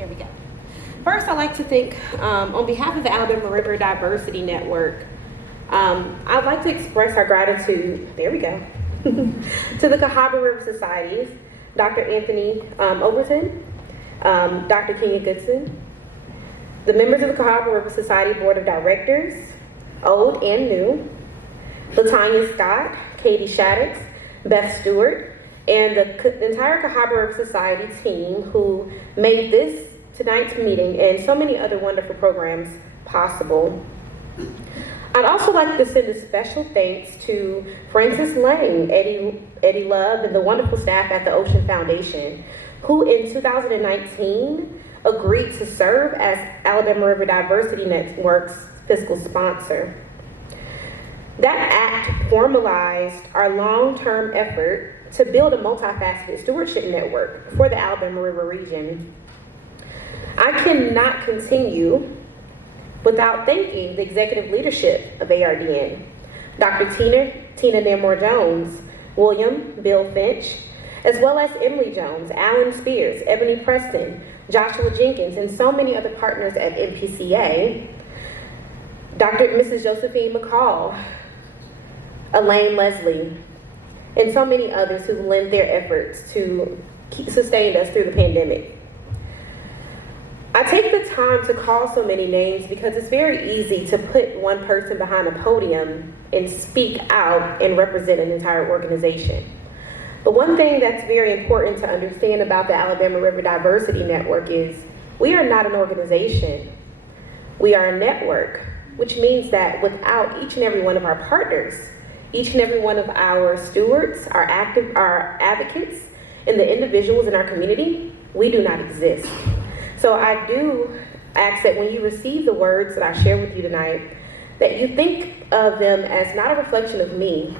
There we go. First, I'd like to thank, on behalf of the Alabama River Diversity Network, I'd like to express our gratitude, there we go, to the Cahaba River Societies, Dr. Anthony Overton, Dr. Kenya Goodson, the members of the Cahaba River Society Board of Directors, old and new, Latanya Scott, Katie Shaddix, Beth Stewart, and the entire Cahaba River Society team who made this tonight's meeting and so many other wonderful programs possible. I'd also like to send a special thanks to Francis Lang, Eddie Love, and the wonderful staff at the Ocean Foundation, who in 2019 agreed to serve as Alabama River Diversity Network's fiscal sponsor. That act formalized our long-term effort to build a multifaceted stewardship network for the Alabama River region. I cannot continue without thanking the executive leadership of ARDN, Dr. Tina Namor-Jones, William Bill Finch, as well as Emily Jones, Alan Spears, Ebony Preston, Joshua Jenkins, and so many other partners at MPCA, Dr. and Mrs. Josephine McCall, Elaine Leslie, and so many others who lent their efforts to sustain us through the pandemic. I take the time to call so many names because it's very easy to put one person behind a podium and speak out and represent an entire organization. But one thing that's very important to understand about the Alabama River Diversity Network is we are not an organization. We are a network, which means that without each and every one of our partners, each and every one of our stewards, our advocates, and the individuals in our community, we do not exist. So I do ask that when you receive the words that I share with you tonight, that you think of them as not a reflection of me,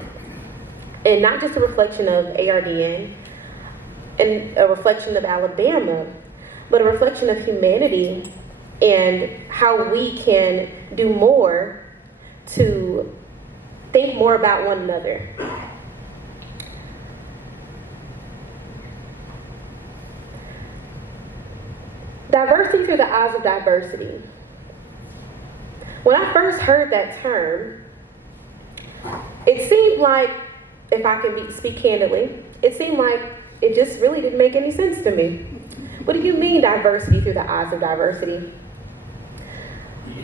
and not just a reflection of ARDN, and a reflection of Alabama, but a reflection of humanity and how we can do more to think more about one another. Diversity through the eyes of diversity. When I first heard that term, it seemed like, if I can speak candidly, it seemed like it just really didn't make any sense to me. What do you mean diversity through the eyes of diversity?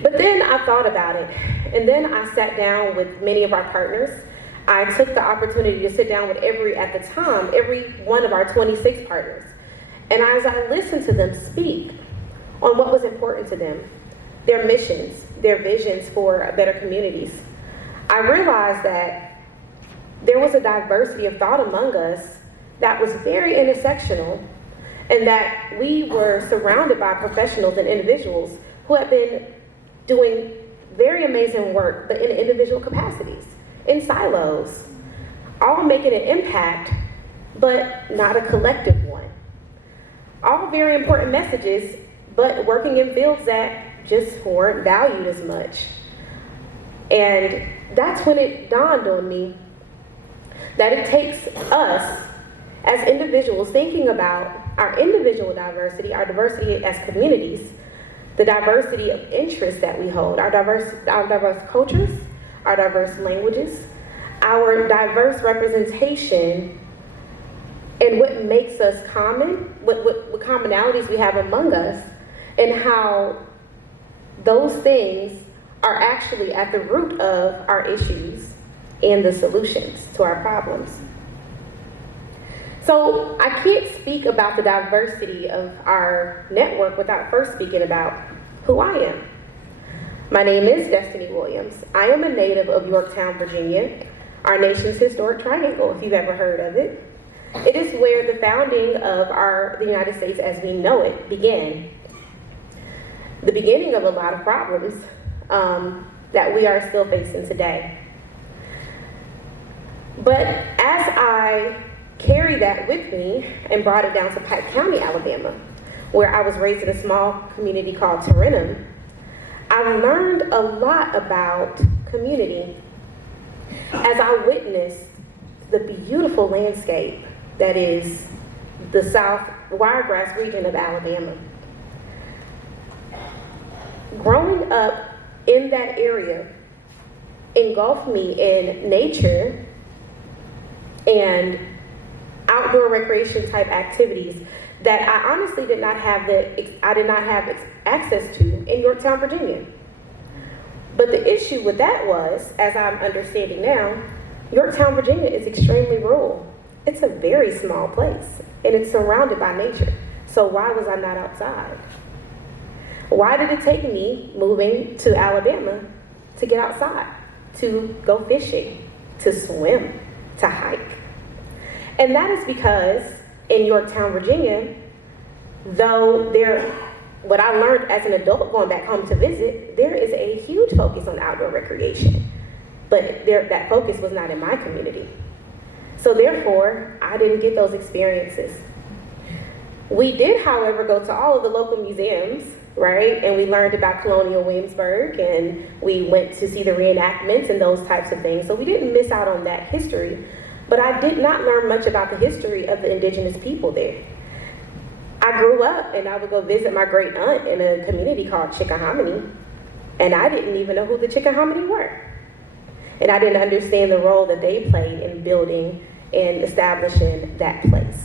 But then I thought about it, and then I sat down with many of our partners. I took the opportunity to sit down with every one of our 26 partners. And as I listened to them speak on what was important to them, their missions, their visions for better communities, I realized that there was a diversity of thought among us that was very intersectional, and that we were surrounded by professionals and individuals who had been doing very amazing work, but in individual capacities, in silos, all making an impact, but not a collective one. All very important messages, but working in fields that just weren't valued as much. And that's when it dawned on me that it takes us as individuals thinking about our individual diversity, our diversity as communities, the diversity of interests that we hold, our diverse cultures, our diverse languages, our diverse representation, and what makes us common, what commonalities we have among us, and how those things are actually at the root of our issues and the solutions to our problems. So I can't speak about the diversity of our network without first speaking about who I am. My name is Destiny Williams. I am a native of Yorktown, Virginia, our nation's historic triangle, if you've ever heard of it. It is where the founding of the United States as we know it began. The beginning of a lot of problems that we are still facing today. But as I carried that with me and brought it down to Pike County, Alabama, where I was raised in a small community called Tarentum, I learned a lot about community as I witnessed the beautiful landscape that is the South Wiregrass region of Alabama. growing up in that area engulfed me in nature and outdoor recreation type activities that I honestly did not have access to in Yorktown, Virginia. But the issue with that was, as I'm understanding now, Yorktown, Virginia is extremely rural. It's a very small place, and it's surrounded by nature. So why was I not outside? Why did it take me moving to Alabama to get outside, to go fishing, to swim, to hike? And that is because in Yorktown, Virginia, though what I learned as an adult going back home to visit, there is a huge focus on outdoor recreation. But that focus was not in my community. So therefore, I didn't get those experiences. We did, however, go to all of the local museums, right? And we learned about Colonial Williamsburg, and we went to see the reenactments and those types of things. So we didn't miss out on that history. But I did not learn much about the history of the indigenous people there. I grew up and I would go visit my great aunt in a community called Chickahominy, and I didn't even know who the Chickahominy were. And I didn't understand the role that they played in building and establishing that place.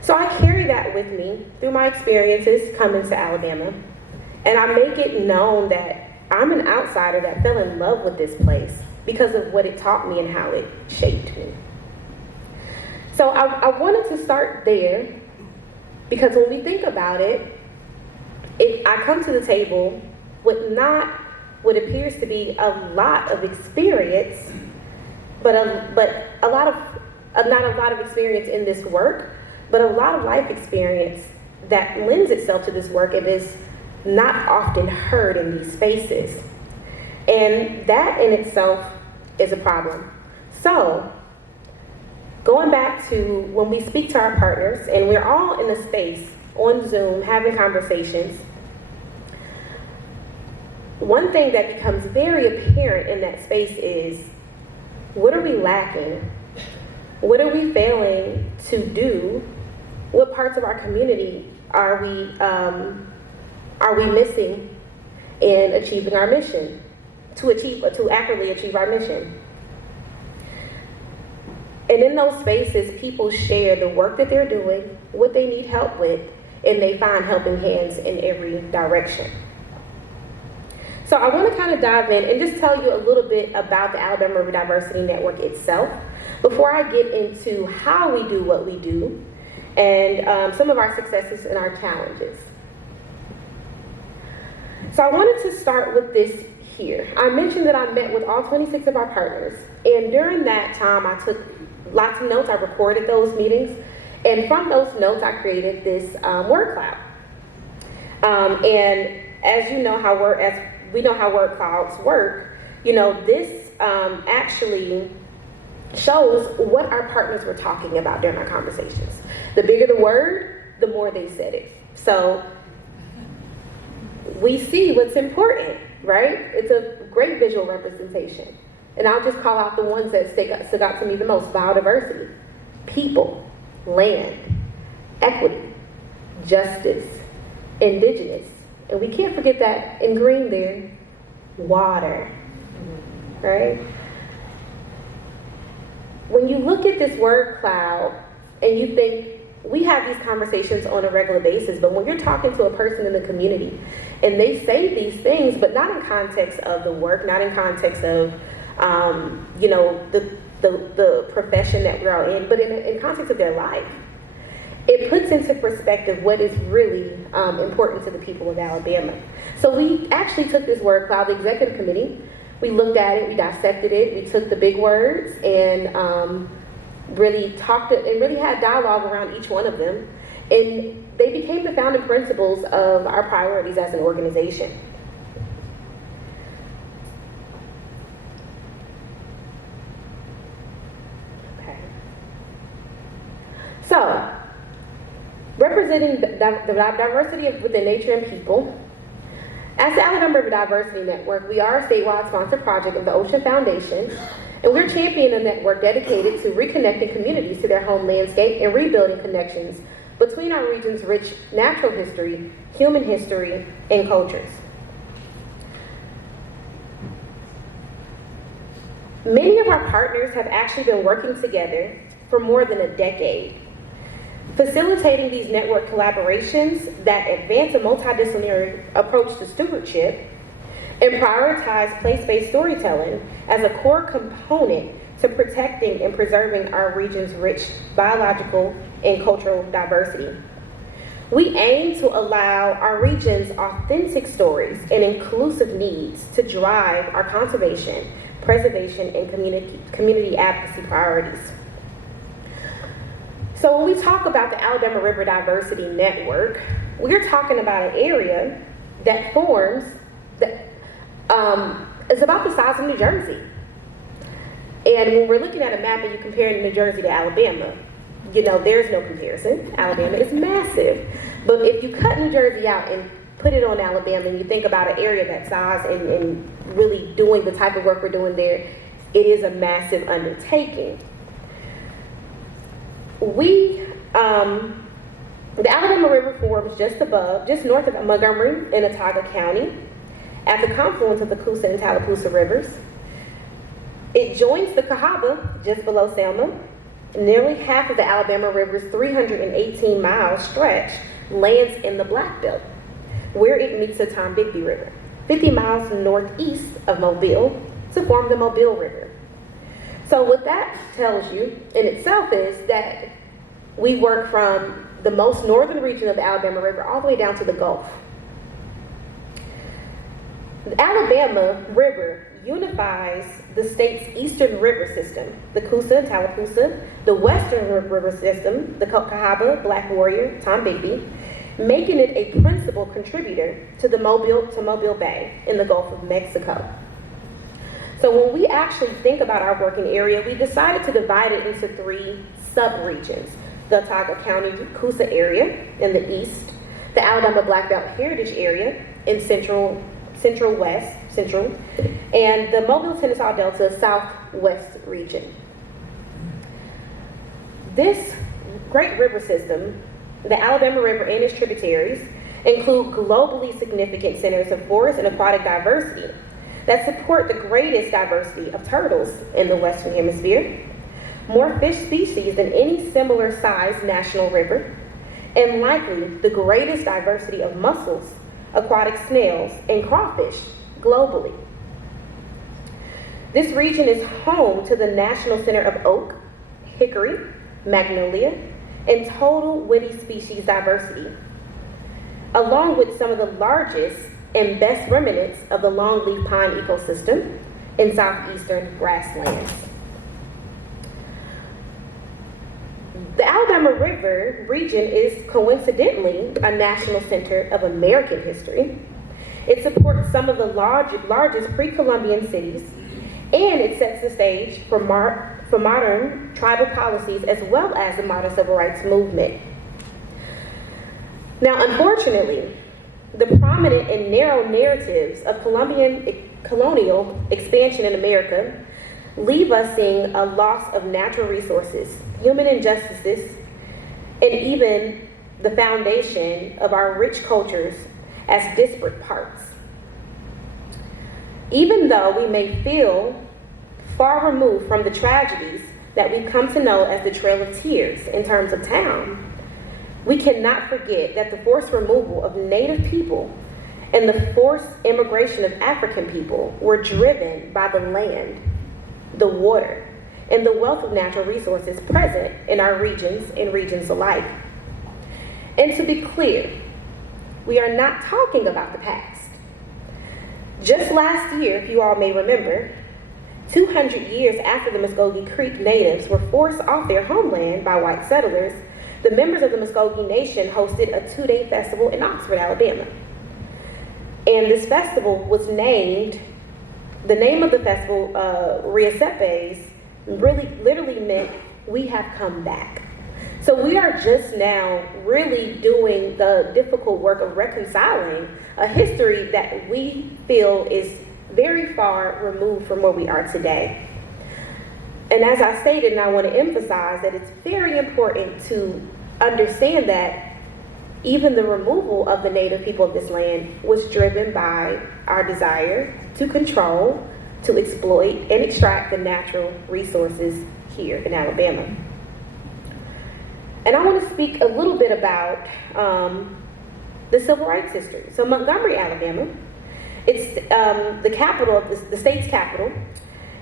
So I carry that with me through my experiences coming to Alabama, and I make it known that I'm an outsider that fell in love with this place because of what it taught me and how it shaped me. So I wanted to start there because when we think about it, I come to the table with not what appears to be a lot of experience, but not a lot of experience in this work, but a lot of life experience that lends itself to this work and is not often heard in these spaces. And that in itself is a problem. So, going back to when we speak to our partners, and we're all in a space on Zoom having conversations, one thing that becomes very apparent in that space is, what are we lacking? What are we failing to do? What parts of our community are we missing in achieving our mission, to accurately achieve our mission? And in those spaces, people share the work that they're doing, what they need help with, and they find helping hands in every direction. So I want to kind of dive in and just tell you a little bit about the Alabama River Diversity Network itself before I get into how we do what we do and some of our successes and our challenges. So I wanted to start with this here. I mentioned that I met with all 26 of our partners, and during that time I took lots of notes. I recorded those meetings, and from those notes I created this word cloud. And as you know as we know how word clouds work, this actually shows what our partners were talking about during our conversations. The bigger the word, the more they said it. So we see what's important, right? It's a great visual representation. And I'll just call out the ones that stood out to me the most: biodiversity, people, land, equity, justice, indigenous. And we can't forget that in green there, water, right? When you look at this word cloud and you think, we have these conversations on a regular basis, but when you're talking to a person in the community and they say these things, but not in context of the work, not in context of, the profession that we're all in, but in context of their life, it puts into perspective what is really important to the people of Alabama. So we actually took this word cloud, the executive committee, we looked at it, we dissected it, we took the big words and really talked and really had dialogue around each one of them. And they became the founding principles of our priorities as an organization. Okay. So, representing the diversity within nature and people, as the Alabama River Diversity Network, we are a statewide sponsored project of the Ocean Foundation, and we're championing a network dedicated to reconnecting communities to their home landscape and rebuilding connections between our region's rich natural history, human history, and cultures. Many of our partners have actually been working together for more than a decade, facilitating these network collaborations that advance a multidisciplinary approach to stewardship and prioritize place-based storytelling as a core component to protecting and preserving our region's rich biological and cultural diversity. We aim to allow our region's authentic stories and inclusive needs to drive our conservation, preservation, and community advocacy priorities. So when we talk about the Alabama River Diversity Network, we're talking about an area that forms, is about the size of New Jersey. And when we're looking at a map and you compare New Jersey to Alabama, you know, there's no comparison. Alabama is massive. But if you cut New Jersey out and put it on Alabama and you think about an area that size and really doing the type of work we're doing there, it is a massive undertaking. The Alabama River forms just north of Montgomery in Otago County, at the confluence of the Coosa and Tallapoosa rivers. It joins the Cahaba just below Selma. Nearly half of the Alabama River's 318-mile stretch lands in the Black Belt, where it meets the Tombigbee River, 50 miles northeast of Mobile, to form the Mobile River. So what that tells you in itself is that we work from the most northern region of the Alabama River all the way down to the Gulf. The Alabama River unifies the state's eastern river system, the Coosa and Tallapoosa, the western river system, the Cahaba, Black Warrior, Tombigbee, making it a principal contributor to Mobile Bay in the Gulf of Mexico. So when we actually think about our working area, we decided to divide it into three sub-regions: the Otago County Coosa area in the east, the Alabama Black Belt Heritage area in central, and the Mobile-Tensaw Delta southwest region. This great river system, the Alabama River and its tributaries, include globally significant centers of forest and aquatic diversity that support the greatest diversity of turtles in the Western Hemisphere, more fish species than any similar sized national river, and likely the greatest diversity of mussels, aquatic snails, and crawfish globally. This region is home to the National Center of oak, hickory, magnolia, and total woody species diversity, along with some of the largest and best remnants of the longleaf pine ecosystem in southeastern grasslands. The Alabama River region is coincidentally a national center of American history. It supports some of the largest pre-Columbian cities, and it sets the stage for modern tribal policies as well as the modern civil rights movement. Now, unfortunately, the prominent and narrow narratives of colonial expansion in America leave us seeing a loss of natural resources, human injustices, and even the foundation of our rich cultures as disparate parts. Even though we may feel far removed from the tragedies that we've come to know as the Trail of Tears in terms of town, we cannot forget that the forced removal of Native people and the forced immigration of African people were driven by the land, the water, and the wealth of natural resources present in our regions and regions alike. And to be clear, we are not talking about the past. Just last year, if you all may remember, 200 years after the Muskogee Creek natives were forced off their homeland by white settlers, the members of the Muskogee Nation hosted a 2-day festival in Oxford, Alabama. And this festival was named, the name of the festival, Riasepes, literally meant we have come back. So we are just now really doing the difficult work of reconciling a history that we feel is very far removed from where we are today. And as I stated, and I want to emphasize that it's very important to understand that even the removal of the Native people of this land was driven by our desire to control to exploit and extract the natural resources here in Alabama. And I want to speak a little bit about the civil rights history. So Montgomery, Alabama, it's the capital of the state's capital.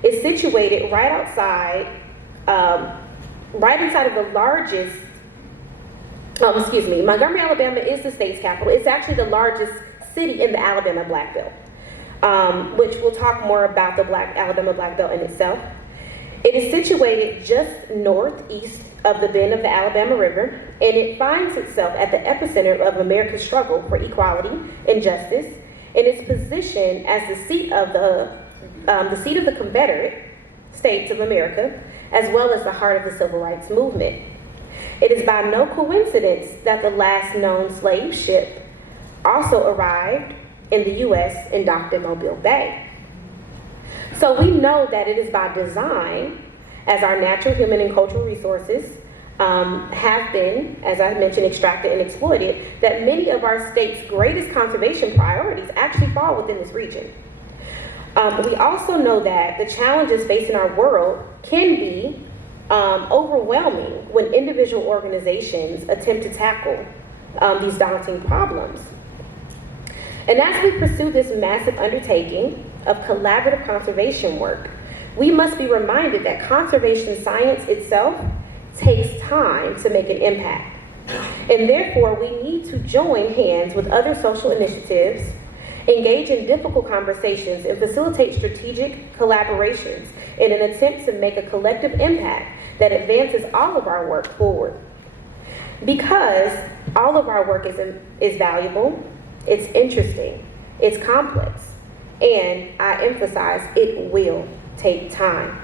It's situated right outside, right inside of the largest, Montgomery, Alabama is the state's capital. It's actually the largest city in the Alabama Black Belt, which we'll talk more about the Alabama Black Belt in itself. It is situated just northeast of the bend of the Alabama River, and it finds itself at the epicenter of America's struggle for equality and justice, and its position as the seat of the Confederate States of America, as well as the heart of the civil rights movement. It is by no coincidence that the last known slave ship also arrived in the U.S. and docked in Mobile Bay. So we know that it is by design, as our natural, human, and cultural resources have been, as I mentioned, extracted and exploited, that many of our state's greatest conservation priorities actually fall within this region. We also know that the challenges facing our world can be overwhelming when individual organizations attempt to tackle these daunting problems. And as we pursue this massive undertaking of collaborative conservation work, we must be reminded that conservation science itself takes time to make an impact. And therefore, we need to join hands with other social initiatives, engage in difficult conversations, and facilitate strategic collaborations in an attempt to make a collective impact that advances all of our work forward. Because all of our work is valuable, it's interesting, it's complex, and I emphasize it will take time.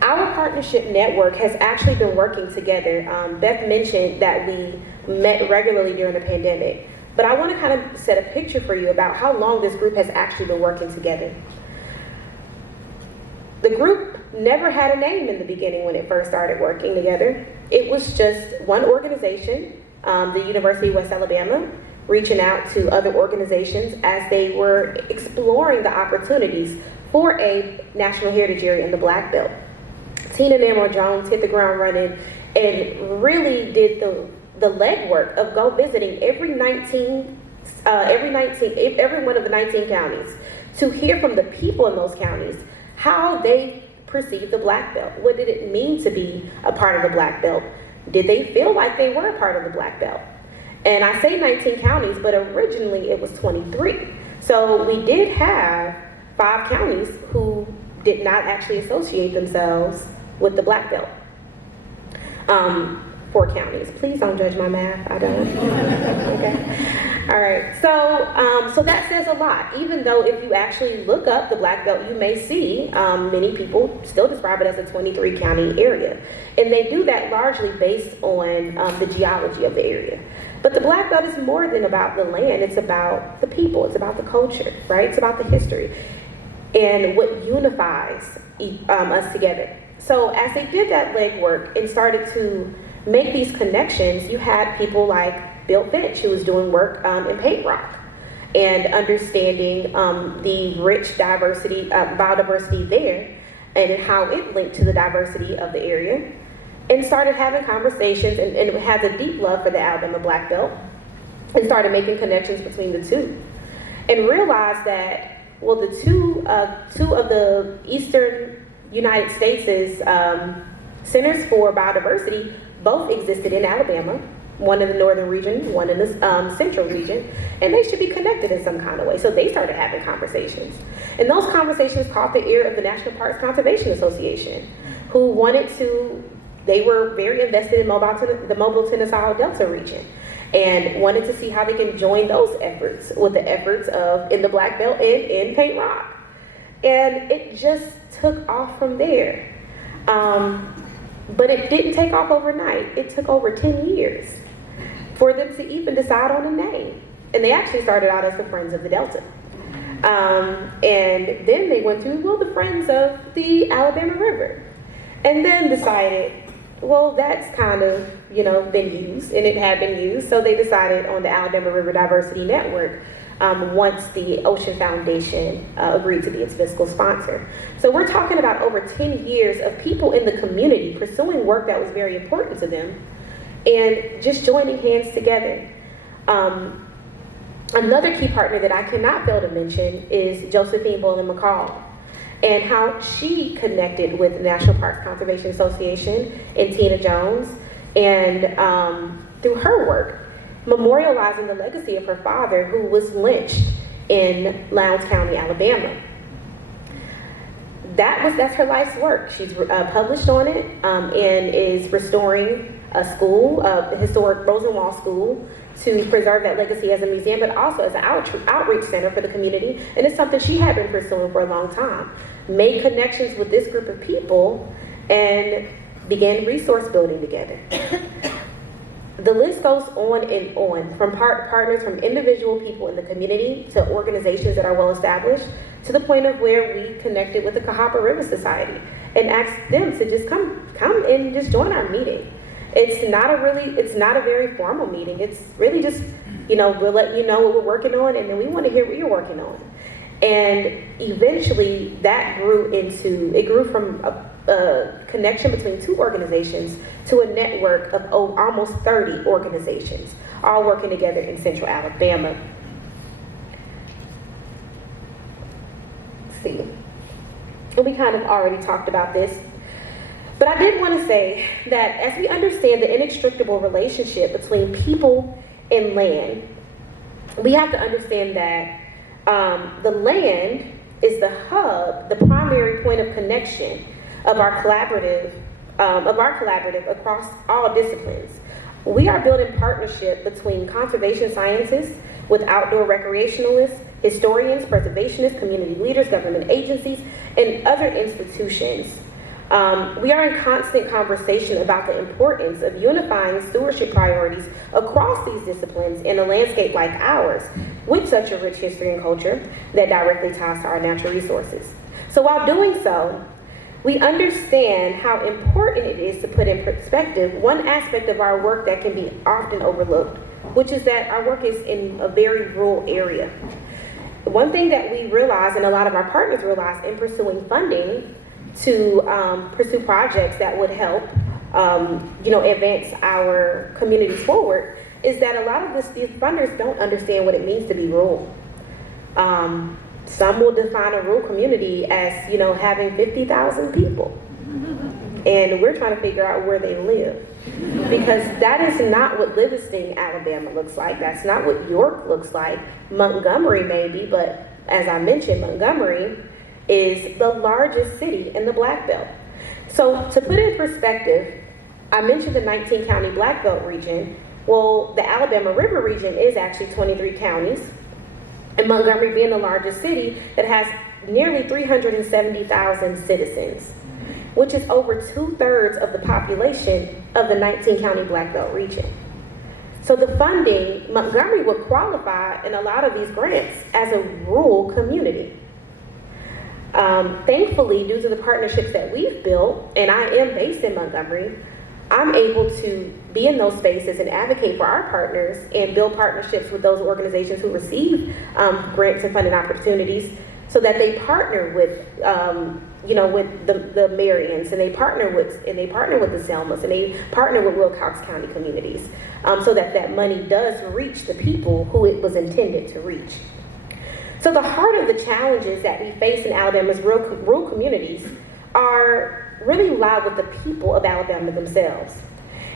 Our partnership network has actually been working together. Beth mentioned that we met regularly during the pandemic, but I want to kind of set a picture for you about how long this group has actually been working together. The group never had a name in the beginning when it first started working together. It was just one organization, the University of West Alabama, reaching out to other organizations as they were exploring the opportunities for a national heritage area in the Black Belt. Tina Namor Jones hit the ground running and really did the legwork of go visiting every one of the 19 counties to hear from the people in those counties how they perceive the Black Belt. What did it mean to be a part of the Black Belt? Did they feel like they were a part of the Black Belt? And I say 19 counties, but originally it was 23. So we did have 5 counties who did not actually associate themselves with the Black Belt. 4 counties. Please don't judge my math. I don't. Okay. All right. So that says a lot. Even though if you actually look up the Black Belt, you may see many people still describe it as a 23 county area. And they do that largely based on the geology of the area. But the Black Belt is more than about the land. It's about the people. It's about the culture, right? It's about the history and what unifies us together. So as they did that legwork and started to make these connections, you had people like Bill Finch, who was doing work in Paint Rock and understanding the rich biodiversity there and how it linked to the diversity of the area, and started having conversations and has a deep love for the Alabama Black Belt and started making connections between the two and realized that, well, the two of the Eastern United States' Centers for Biodiversity both existed in Alabama, one in the northern region, one in the central region, and they should be connected in some kind of way. So they started having conversations. And those conversations caught the ear of the National Parks Conservation Association, who they were very invested in the Mobile Tennessee Delta region and wanted to see how they can join those efforts with the efforts in the Black Belt and in Paint Rock. And it just took off from there. But it didn't take off overnight. It took over 10 years for them to even decide on a name. And they actually started out as the Friends of the Delta. And then they went to, the Friends of the Alabama River. And then decided, that's kind of, been used, and it had been used, so they decided on the Alabama River Diversity Network once the Ocean Foundation agreed to be its fiscal sponsor. So we're talking about over 10 years of people in the community pursuing work that was very important to them and just joining hands together. Another key partner that I cannot fail to mention is Josephine Boland McCall, and how she connected with the National Parks Conservation Association and Tina Jones, and through her work, memorializing the legacy of her father, who was lynched in Lowndes County, Alabama. That's her life's work. She's published on it and is restoring a school, the historic Rosenwald School, to preserve that legacy as a museum, but also as an outreach center for the community. And it's something she had been pursuing for a long time. Made connections with this group of people and began resource building together. The list goes on and on, from partners from individual people in the community to organizations that are well established, to the point of where we connected with the Cahaba River Society and asked them to just come and just join our meeting. It's not a very formal meeting. It's really just, we'll let you know what we're working on, and then we want to hear what you're working on. And eventually that grew from a connection between two organizations to a network of almost 30 organizations, all working together in Central Alabama. Let's see. And we kind of already talked about this, but I did want to say that as we understand the inextricable relationship between people and land, we have to understand that the land is the hub, the primary point of connection of our collaborative across all disciplines. We are building partnership between conservation scientists with outdoor recreationalists, historians, preservationists, community leaders, government agencies, and other institutions. We are in constant conversation about the importance of unifying stewardship priorities across these disciplines in a landscape like ours, with such a rich history and culture that directly ties to our natural resources. So while doing so, we understand how important it is to put in perspective one aspect of our work that can be often overlooked, which is that our work is in a very rural area. One thing that we realize, and a lot of our partners realize in pursuing funding to pursue projects that would help advance our communities forward, is that a lot of these funders don't understand what it means to be rural. Some will define a rural community as, having 50,000 people. And we're trying to figure out where they live. Because that is not what Livingston, Alabama looks like. That's not what York looks like. Montgomery maybe, but as I mentioned, Montgomery is the largest city in the Black Belt. So to put it in perspective, I mentioned the 19 county Black Belt region. Well, the Alabama River region is actually 23 counties. And Montgomery being the largest city that has nearly 370,000 citizens, which is over 2/3 of the population of the 19 county Black Belt region. So the funding, Montgomery would qualify in a lot of these grants as a rural community. Thankfully, due to the partnerships that we've built, and I am based in Montgomery, I'm able to be in those spaces and advocate for our partners and build partnerships with those organizations who receive grants and funding opportunities, so that they partner with, with the Marions, and they partner with the Selmas, and they partner with Wilcox County communities, so that money does reach the people who it was intended to reach. So the heart of the challenges that we face in Alabama's rural communities really lie with the people of Alabama themselves.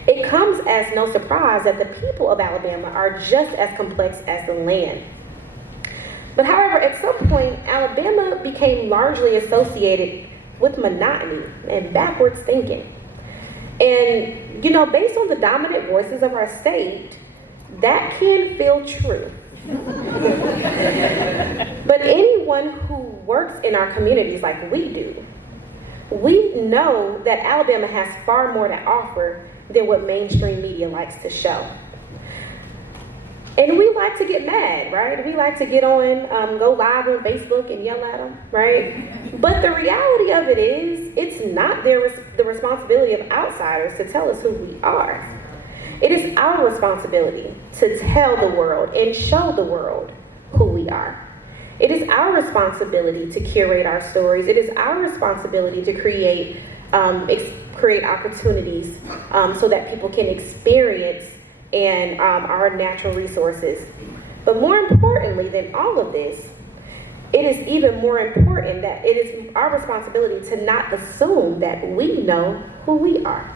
It comes as no surprise that the people of Alabama are just as complex as the land. But however, at some point, Alabama became largely associated with monotony and backwards thinking. And, based on the dominant voices of our state, that can feel true. But anyone who works in our communities like we do, we know that Alabama has far more to offer than what mainstream media likes to show. And we like to get mad, right? We like to get on, go live on Facebook and yell at them, right? But the reality of it is, it's not the responsibility of outsiders to tell us who we are. It is our responsibility to tell the world and show the world who we are. It is our responsibility to curate our stories. It is our responsibility to create opportunities so that people can experience and our natural resources. But more importantly than all of this, it is even more important that it is our responsibility to not assume that we know who we are.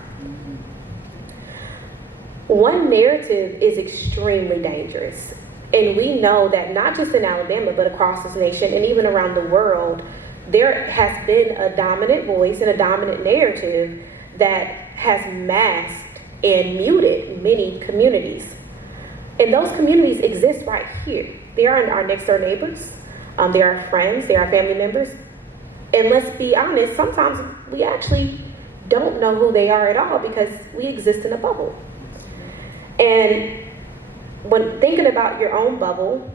One narrative is extremely dangerous. And we know that not just in Alabama, but across this nation and even around the world, there has been a dominant voice and a dominant narrative that has masked and muted many communities. And those communities exist right here. They are our next door neighbors. They are friends. They are family members. And let's be honest, sometimes we actually don't know who they are at all because we exist in a bubble. And when thinking about your own bubble,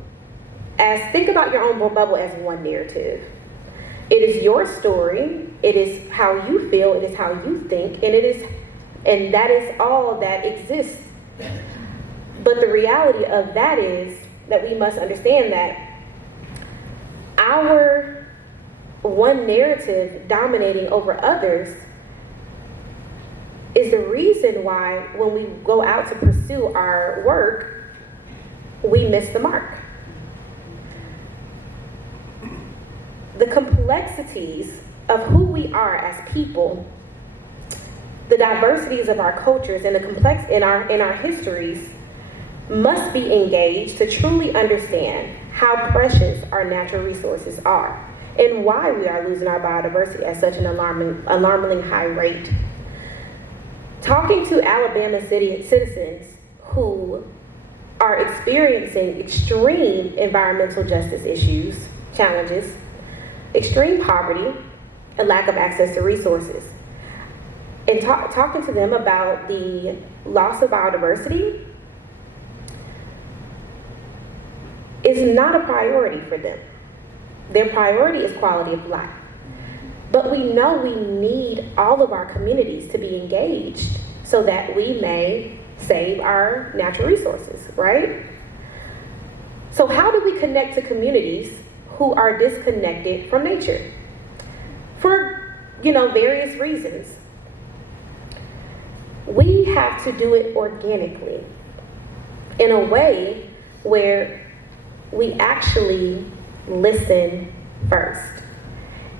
think about your own bubble as one narrative. It is your story. It is how you feel. It is how you think, and that is all that exists. But the reality of that is that we must understand that our one narrative dominating over others is the reason why when we go out to pursue our work, we miss the mark. The complexities of who we are as people, the diversities of our cultures, and the complex in our histories must be engaged to truly understand how precious our natural resources are and why we are losing our biodiversity at such an alarmingly high rate. Talking to Alabama citizens who are experiencing extreme environmental justice issues, challenges, extreme poverty, and lack of access to resources. And talking to them about the loss of biodiversity is not a priority for them. Their priority is quality of life. But we know we need all of our communities to be engaged so that we may save our natural resources, right? So how do we connect to communities who are disconnected from nature? For, various reasons. We have to do it organically in a way where we actually listen first.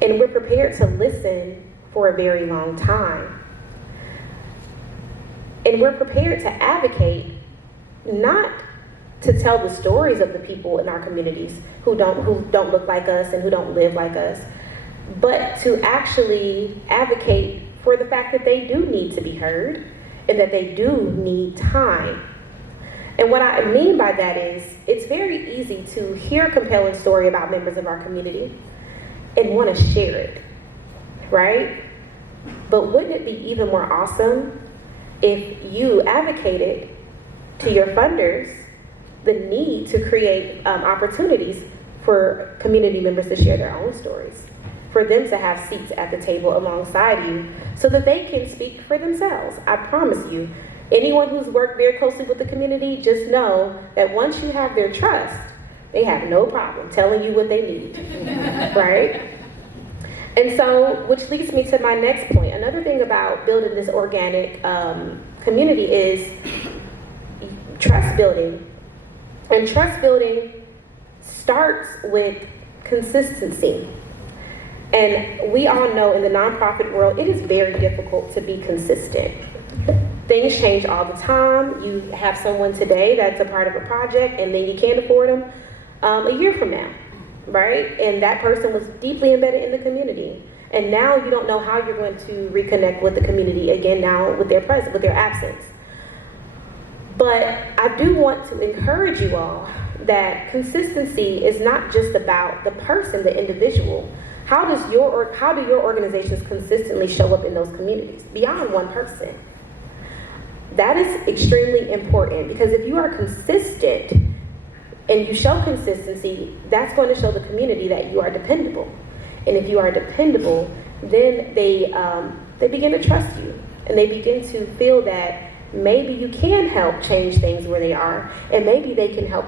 And we're prepared to listen for a very long time. And we're prepared to advocate, not to tell the stories of the people in our communities who don't look like us and who don't live like us, but to actually advocate for the fact that they do need to be heard and that they do need time. And what I mean by that is, it's very easy to hear a compelling story about members of our community and want to share it, right? But wouldn't it be even more awesome if you advocated to your funders the need to create opportunities for community members to share their own stories, for them to have seats at the table alongside you so that they can speak for themselves? I promise you, anyone who's worked very closely with the community, just know that once you have their trust, they have no problem telling you what they need, right? And so, which leads me to my next point. Another thing about building this organic community is trust building. And trust building starts with consistency. And we all know in the nonprofit world, it is very difficult to be consistent. Things change all the time. You have someone today that's a part of a project, and then you can't afford them a year from now, right? And that person was deeply embedded in the community. And now you don't know how you're going to reconnect with the community again now with their presence, with their absence. But I do want to encourage you all that consistency is not just about the person, the individual. How do your organizations consistently show up in those communities beyond one person? That is extremely important, because if you are consistent and you show consistency, that's going to show the community that you are dependable. And if you are dependable, then they begin to trust you, and they begin to feel that maybe you can help change things where they are, and maybe they can help